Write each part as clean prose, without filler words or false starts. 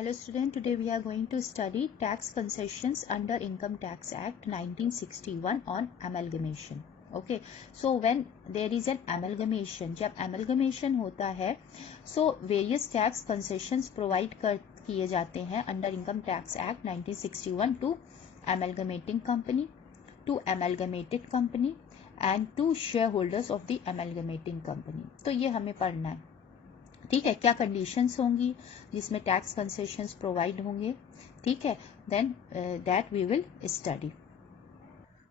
Hello student, today we are going to study tax concessions under Income Tax Act 1961 on amalgamation. Okay, so when there is an amalgamation, जब amalgamation होता है, so various tax concessions provide किए जाते हैं under Income Tax Act 1961 to amalgamating company, to amalgamated company and to shareholders of the amalgamating company. तो ये हमें पढ़ना है. ठीक है, क्या कंडीशंस होंगी जिसमें टैक्स कंसेशंस प्रोवाइड होंगे. ठीक है, then that we will study.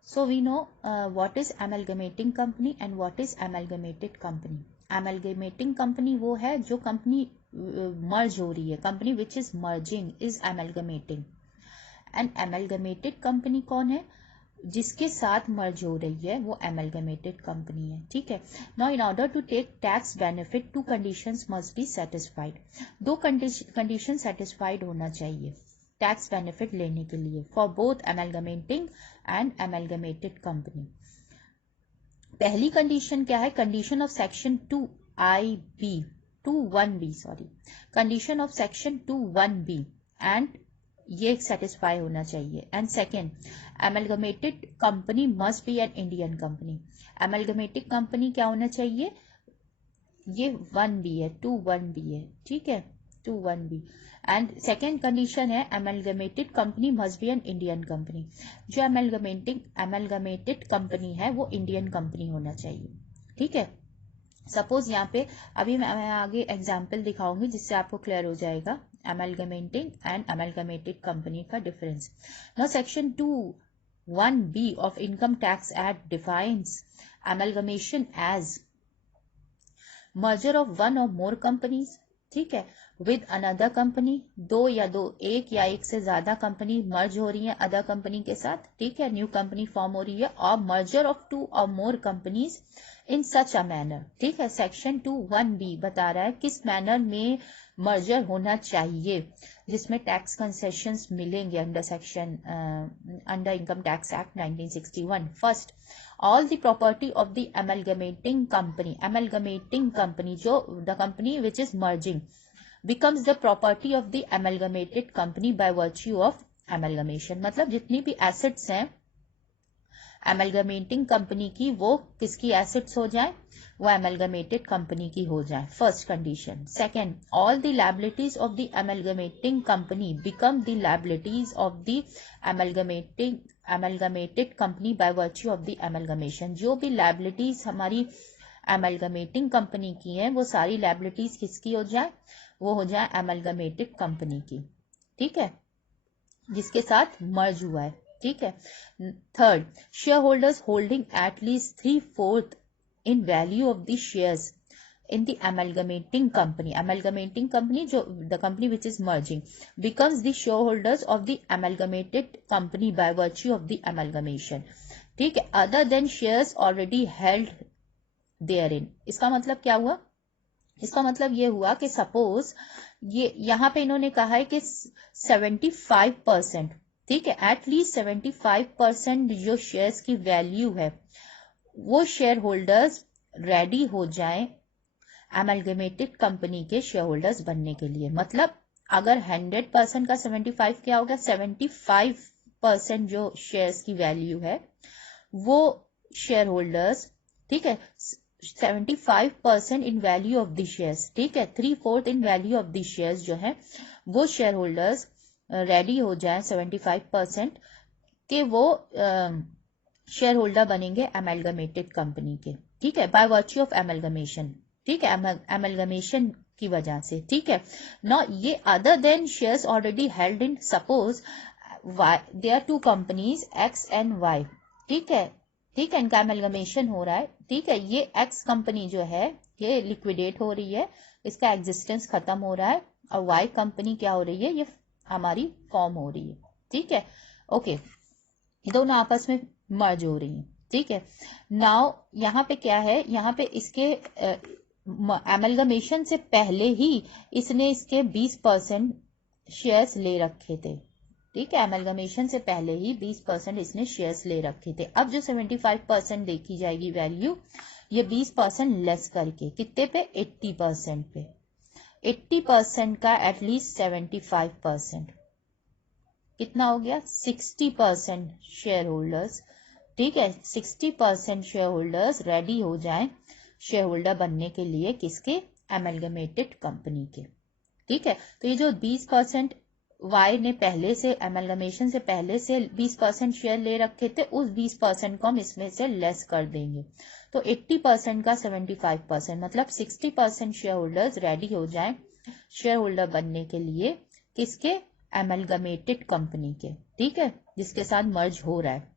So we know what is amalgamating company and what is amalgamated company. Amalgamating company वो है जो कंपनी मर्ज हो रही है. Company which is merging is amalgamating. And amalgamated company कौन है? जिसके साथ मर्ज हो रही है वो अमेलगमेटेड कंपनी है. ठीक है. Now in order to take tax benefit two conditions must be satisfied. दो कंडीशन सेटिस्फाइड होना चाहिए टैक्स बेनिफिट लेने के लिए for both amalgamating and amalgamated company. पहली कंडीशन क्या है? Condition of section 2(1)(b) condition of section 2(1)(b) and ये सेटिस्फाई होना चाहिए. And second, amalgamated company must be an Indian company. Amalgamated company क्या होना चाहिए? ये 1B है, 2(1)(b) है. ठीक है, 2(1)(b). एंड सेकेंड कंडीशन है amalgamated company must be an Indian company. जो अमेलगमेटेड कंपनी है वो इंडियन कंपनी होना चाहिए. ठीक है. सपोज यहाँ पे अभी मैं आगे एग्जाम्पल दिखाऊंगी जिससे आपको क्लियर हो जाएगा amalgamating and amalgamated company का difference. Now section 2(1)(b) of Income Tax Act defines amalgamation as merger of one or more companies, ठीक है, with another company. एक या एक से ज्यादा कंपनी मर्ज हो रही है अदर कंपनी के साथ. ठीक है, न्यू कंपनी फॉर्म हो रही है. और merger of 2 or more companies in such a manner. ठीक है, सेक्शन 2(1)(b) बता रहा है किस मैनर में मर्जर होना चाहिए जिसमें टैक्स कंसेशंस मिलेंगे under income tax act 1961. First, all the property of the amalgamating company जो the company which is merging becomes the property of the amalgamated company by virtue of amalgamation. मतलब जितनी भी assets हैं अमेलगमेटिंग company की वो किसकी assets हो जाए? वो अमेलगमेटेड कंपनी की हो जाए. First condition. Second, all the liabilities of the amalgamating company become the liabilities of the amalgamated company by virtue of the amalgamation. जो भी लायबिलिटीज हमारी अमेलगमेटिंग कंपनी की हैं वो सारी लायबिलिटीज किसकी हो जाए? वो हो जाए अमेलगमेटेड कंपनी की. ठीक है, जिसके साथ मर्ज हुआ है. ठीक है. Third, share holders holding at least 3/4 in value of the shares in the amalgamating company जो the company which is merging becomes the shareholders of the amalgamated company by virtue of the amalgamation. ठीक है, other than shares already held therein. इसका मतलब क्या हुआ? इसका मतलब ये हुआ कि सपोज ये यहाँ पे इन्होंने कहा है कि 75%, ठीक है, एटलीस्ट 75% जो शेयर्स की वैल्यू है वो शेयर होल्डर्स रेडी हो जाएं अमेलगमेटेड कंपनी के शेयर होल्डर्स बनने के लिए. मतलब अगर 100% का 75 क्या होगा? 75% जो शेयर्स की वैल्यू है वो शेयर होल्डर्स, ठीक है, 75% इन वैल्यू ऑफ द शेयर्स, ठीक है, 3/4 इन वैल्यू ऑफ द शेयर्स जो है वो शेयर होल्डर्स रेडी हो जाए 75% के वो शेयर होल्डर बनेंगे अमेलगमेटेड कंपनी के. ठीक है, बाय वर्च्यू ऑफ अमेलगमेशन. ठीक है, अमेलगमेशन की वजह से. ठीक है. नॉ ये other than shares already held in, suppose there are 2 companies X and Y. ठीक है, ठीक है, इनका अमेलगमेशन हो रहा है. ठीक है, ये X कंपनी जो है ये लिक्विडेट हो रही है, इसका एग्जिस्टेंस खत्म हो रहा है. और Y कंपनी क्या हो रही है? ये हमारी फॉर्म हो रही है. ठीक है, ओके, दोनों आपस में मर्ज हो रही है. ठीक है. नाउ यहाँ पे क्या है? यहाँ पे इसके अमेलगमेशन से पहले ही इसने इसके 20% शेयर्स ले रखे थे. ठीक है, अमेलगमेशन से पहले ही 20% इसने शेयर्स ले रखे थे. अब जो 75% देखी जाएगी वैल्यू, ये 20% लेस करके कितने पे? 80% पे. 80% का एटलीस्ट 75%, कितना हो गया 60% शेयर होल्डर्स, ठीक है, 60% शेयर होल्डर्स रेडी हो जाएं शेयर होल्डर बनने के लिए, किसके, एमलगमेटेड कंपनी के, ठीक है। तो ये जो 20% वाई ने पहले से एमलगमेशन से पहले से 20% शेयर ले रखे थे, उस 20% को हम इसमें से लेस कर देंगे, तो 80% का 75%, मतलब 60% शेयर होल्डर्स रेडी हो जाएं शेयर होल्डर बनने के लिए, किसके, एमलगमेटेड कंपनी के, ठीक है, जिसके साथ मर्ज हो रहा है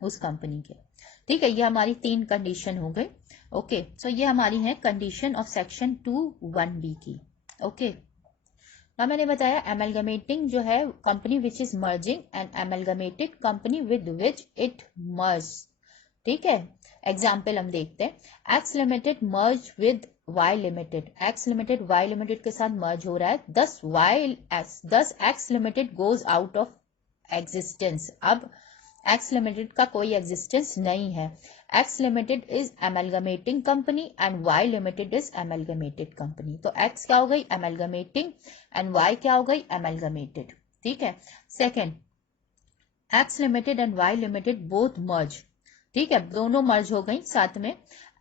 उस कंपनी के, ठीक है। ये हमारी 3 कंडीशन हो गई। ओके, सो ये हमारी है कंडीशन ऑफ सेक्शन 2(1)(b) की। ओके, now मैंने बताया एमलगमेटिंग जो है company which is merging and amalgamated company with which it merge, ठीक है। एग्जाम्पल हम देखते हैं, X limited merge with Y limited, X limited Y limited के साथ मर्ज हो रहा है, thus X limited goes out of existence. अब एक्स लिमिटेड का कोई एग्जिस्टेंस नहीं है, X limited is amalgamating company and Y limited is amalgamated company. तो एक्स क्या हो गई, एमलगमेटिंग, एंड वाई क्या हो गई, एमलगमेटेड, ठीक है। Second, X limited and Y limited both merge, ठीक है, दोनों मर्ज हो गई साथ में,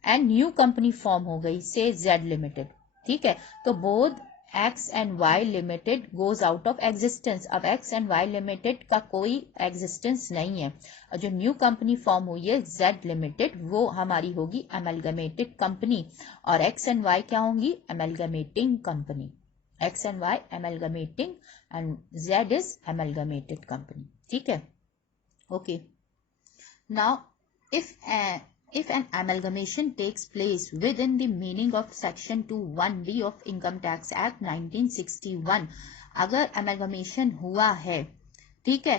एंड न्यू कंपनी फॉर्म हो गई, से जेड लिमिटेड, ठीक है। तो both X and Y limited goes out of existence. अब एक्स एंड वाई लिमिटेड का कोई एग्जिस्टेंस नहीं है, और जो न्यू कंपनी फॉर्म हुई है जेड लिमिटेड, वो हमारी होगी एमलगमेटेड कंपनी, और एक्स एंड वाई क्या होंगी, amalgamating company, X and Y amalgamating and Z is amalgamated company, ठीक है। Okay, now if an amalgamation takes place within the meaning of section 2(1)(b) of Income Tax Act 1961, अगर amalgamation हुआ है, ठीक है,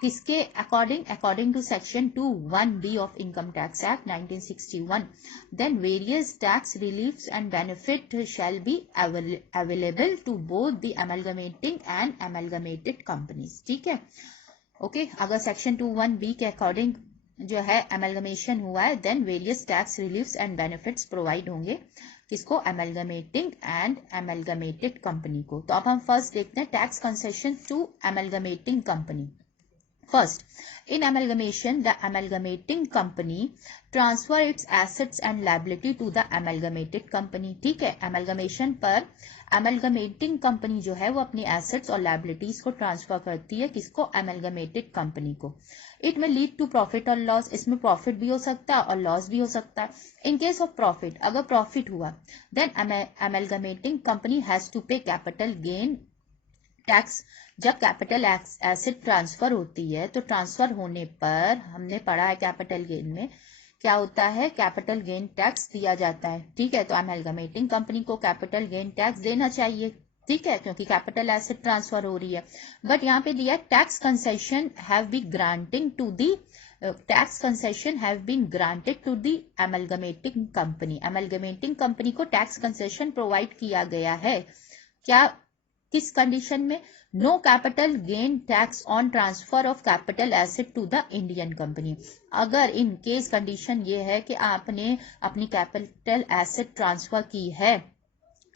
किसके according to section 2(1)(b) of Income Tax Act 1961, then various tax reliefs and benefit shall be available to both the amalgamating and amalgamated companies, ठीक है। Okay, अगर section 2(1)(b) के अकॉर्डिंग जो है एमलगमेशन हुआ है, then various tax reliefs and benefits provide होंगे, किसको, एमलगमेटिंग एंड एमलगमेटेड कंपनी को। तो अब हम फर्स्ट देखते हैं tax concession to amalgamating company. First, in amalgamation, the amalgamating company transfer its assets and liability to the amalgamated company, ठीक है। amalgamation पर amalgamating company जो है वो अपनी assets और liabilities को transfer करती है, किसको, amalgamated company को। It may lead to profit or loss, इसमें profit भी हो सकता है और loss भी हो सकता है। In case of profit, अगर profit हुआ, then amalgamating company has to pay capital gain tax. जब कैपिटल एसेट ट्रांसफर होती है, तो ट्रांसफर होने पर हमने पढ़ा है कैपिटल गेन में क्या होता है, कैपिटल गेन टैक्स दिया जाता है, ठीक है। तो एमलगमेटिंग कंपनी को कैपिटल गेन टैक्स देना चाहिए, ठीक है, क्योंकि कैपिटल एसेट ट्रांसफर हो रही है। बट यहाँ पे दिया tax concession have been granting to the tax concession have been granted to the amalgamating company. Amalgamating company को टैक्स कंसेशन प्रोवाइड किया गया है, क्या, किस कंडीशन में, no capital gain tax on transfer of capital asset to the Indian company. अगर in case condition ये है कि आपने अपनी कैपिटल एसेट ट्रांसफर की है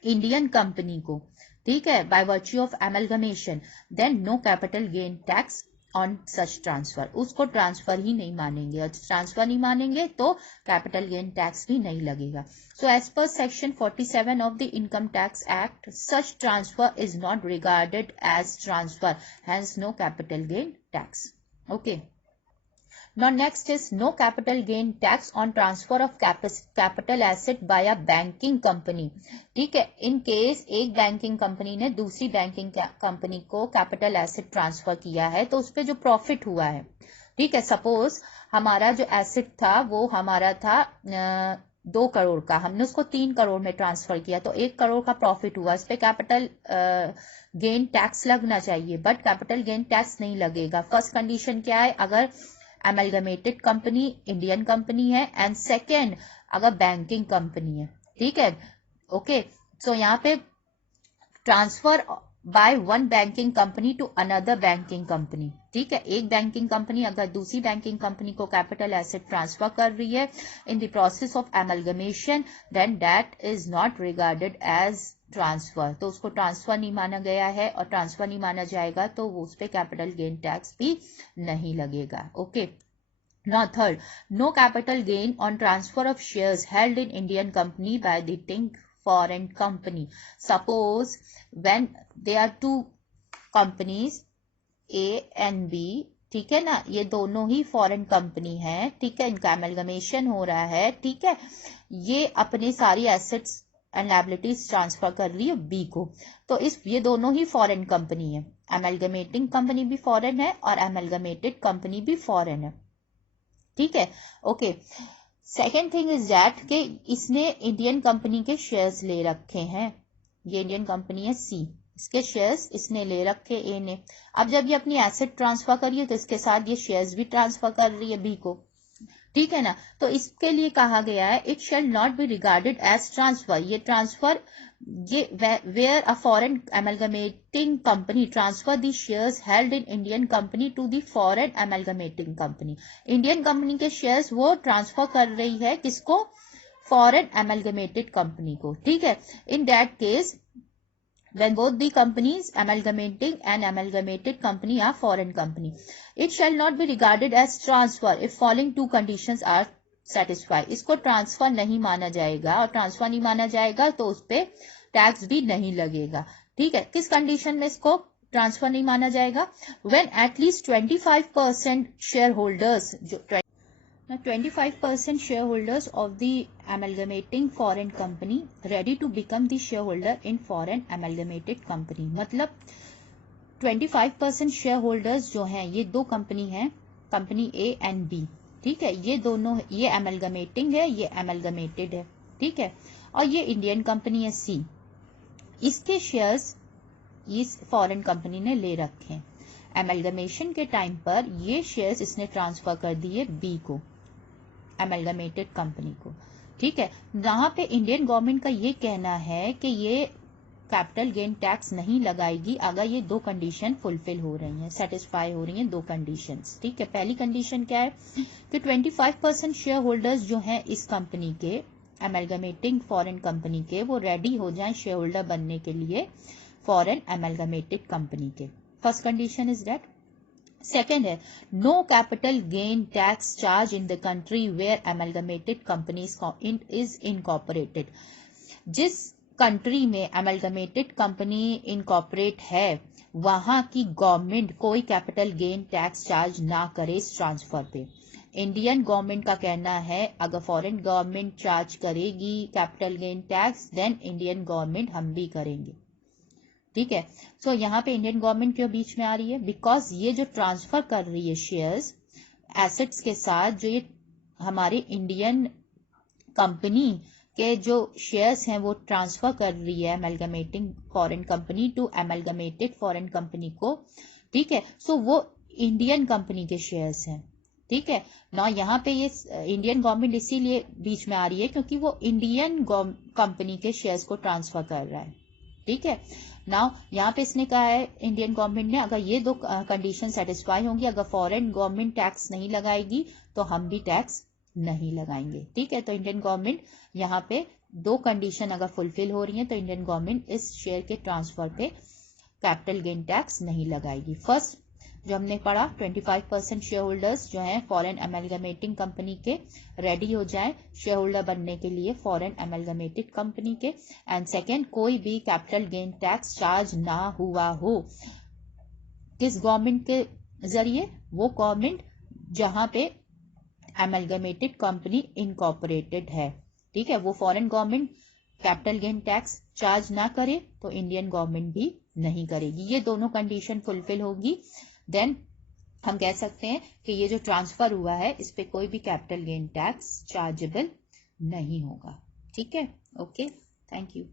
इंडियन कंपनी को, ठीक है, by virtue of amalgamation, then no capital gain tax on such transfer, उसको ट्रांसफर ही नहीं मानेंगे, और ट्रांसफर नहीं मानेंगे तो कैपिटल गेन टैक्स भी नहीं लगेगा। So as per section 47 of the income tax act, such transfer is not regarded as transfer, hence no capital gain tax. Okay, now next is no capital gain tax on transfer of capital asset by a banking company, ठीक है। In case एक banking company ने दूसरी banking company को capital asset transfer किया है, तो उस पर जो प्रॉफिट हुआ है, ठीक है, सपोज हमारा जो एसेट था वो हमारा था 2 करोड़ का, हमने उसको 3 करोड़ में ट्रांसफर किया, तो 1 करोड़ का प्रॉफिट हुआ, इस पे कैपिटल गेन टैक्स लगना चाहिए, बट कैपिटल गेन टैक्स नहीं लगेगा। फर्स्ट कंडीशन क्या है, अगर एमलगमेटेड कंपनी इंडियन कंपनी है, एंड सेकेंड अगर बैंकिंग कंपनी है, ठीक है। ओके, सो यहाँ पे transfer by one banking company to another banking company, ठीक है। एक बैंकिंग कंपनी अगर दूसरी बैंकिंग कंपनी को कैपिटल एसेट ट्रांसफर कर रही है in the process of amalgamation, then that is not regarded as transfer, तो उसको ट्रांसफर नहीं माना गया है और ट्रांसफर नहीं माना जाएगा तो वो उस पर कैपिटल गेन टैक्स भी नहीं लगेगा। Okay. Now third, no capital gain on transfer of shares held in Indian company by the foreign company. Suppose when there are two companies A and B, ठीक है ना, ये दोनों ही फॉरेन कंपनी है, ठीक है, इनका एमलगमेशन हो रहा है, ठीक है, ये अपने सारी एसेट्स एंड लायबिलिटीज ट्रांसफर कर रही है बी को, तो ये दोनों ही फॉरेन कंपनी है, एमलगमेटिंग कंपनी भी फॉरेन है और एमलगमेटेड कंपनी भी फॉरेन है, ठीक है। Okay, second thing is that कि इसने इंडियन कंपनी के शेयर्स ले रखे हैं, ये इंडियन कंपनी है सी, इसके शेयर्स इसने ले रखे ए ने, अब जब ये अपनी एसेट ट्रांसफर कर रही है तो इसके साथ ये शेयर्स भी ट्रांसफर कर रही है बी को, ठीक है ना, तो इसके लिए कहा गया है it shall not be regarded as transfer, ये ट्रांसफर, ये where a foreign amalgamating company transfer the shares held in Indian company to the foreign amalgamating company, Indian company के शेयर्स वो ट्रांसफर कर रही है किसको, फॉरेन एमलगमेटेड कंपनी को, ठीक है। In that case when both the companies amalgamating and amalgamated company are foreign company, it shall not be regarded as transfer if following two conditions are satisfied, इसको transfer नहीं माना जाएगा और transfer नहीं माना जाएगा तो उस पर टैक्स भी नहीं लगेगा, ठीक है। किस कंडीशन में इसको ट्रांसफर नहीं माना जाएगा, when at least 25% shareholders, जो 25% shareholders of the amalgamating foreign company ready to become the shareholder in foreign amalgamated company, मतलब 25% shareholders जो हैं ये दो कंपनी हैं, कंपनी A एंड B, ठीक है, ये दोनों, ये amalgamating है, ये amalgamated है, ठीक है, और ये इंडियन कंपनी है C, इसके शेयर्स इस फॉरेन कंपनी ने ले रखे हैं, एमलगमेशन के टाइम पर ये शेयर्स इसने ट्रांसफर कर दिए बी को, एमलगमेटेड कंपनी को, ठीक है। यहाँ पे इंडियन गवर्नमेंट का ये कहना है कि ये कैपिटल गेन टैक्स नहीं लगाएगी अगर ये दो कंडीशन फुलफिल हो रही हैं, सेटिस्फाई हो रही हैं दो कंडीशंस, ठीक है। पहली कंडीशन क्या है कि 25% शेयर होल्डर्स जो हैं इस कंपनी के, एमलगमेटिंग फॉरेन कंपनी के, वो रेडी हो जाएं शेयर होल्डर बनने के लिए फॉरेन एमलगमेटेड कंपनी के, first condition is that. Second है no capital gain tax charge in the country where amalgamated company is incorporated, जिस कंट्री में एमलगमेटेड कंपनी इनकॉर्पोरेट है वहां की गवर्नमेंट कोई कैपिटल गेन टैक्स चार्ज ना करे इस ट्रांसफर पे। इंडियन गवर्नमेंट का कहना है अगर फॉरेन गवर्नमेंट चार्ज करेगी capital gain tax then Indian government हम भी करेंगे, ठीक है। सो यहाँ पे इंडियन गवर्नमेंट क्यों बीच में आ रही है, बिकॉज ये जो ट्रांसफर कर रही है शेयर्स एसेट्स के साथ, जो ये हमारे इंडियन कंपनी के जो शेयर्स हैं वो ट्रांसफर कर रही है amalgamating foreign company to amalgamated foreign company को, ठीक है। सो वो इंडियन कंपनी के शेयर्स हैं, ठीक है ना। यहाँ पे ये इंडियन गवर्नमेंट इसीलिए बीच में आ रही है क्योंकि वो इंडियन कंपनी के शेयर्स को ट्रांसफर कर रहा है, ठीक है। नाउ यहाँ पे इसने कहा है इंडियन गवर्नमेंट ने अगर ये दो कंडीशन सेटिस्फाई होंगी, अगर फॉरेन गवर्नमेंट टैक्स नहीं लगाएगी तो हम भी टैक्स नहीं लगाएंगे, ठीक है। तो इंडियन गवर्नमेंट यहाँ पे दो कंडीशन अगर फुलफिल हो रही है तो इंडियन गवर्नमेंट इस शेयर के ट्रांसफर पे कैपिटल गेन टैक्स नहीं लगाएगी। फर्स्ट जो हमने पढ़ा 25% शेयर होल्डर्स जो हैं फॉरेन एमलगमेटिंग कंपनी के रेडी हो जाएं शेयर होल्डर बनने के लिए फॉरेन एमलगमेटेड कंपनी के, एंड सेकेंड कोई भी कैपिटल गेन टैक्स चार्ज ना हुआ हो किस गवर्नमेंट के जरिए, वो गवर्नमेंट जहां पे एमलगमेटेड कंपनी इनकॉर्पोरेटेड है, ठीक है, वो foreign government capital gain tax charge ना करे तो इंडियन गवर्नमेंट भी नहीं करेगी। ये दोनों कंडीशन फुलफिल होगी देन हम कह सकते हैं कि ये जो ट्रांसफर हुआ है इस पे कोई भी कैपिटल गेन टैक्स चार्जेबल नहीं होगा, ठीक है। Okay, thank you.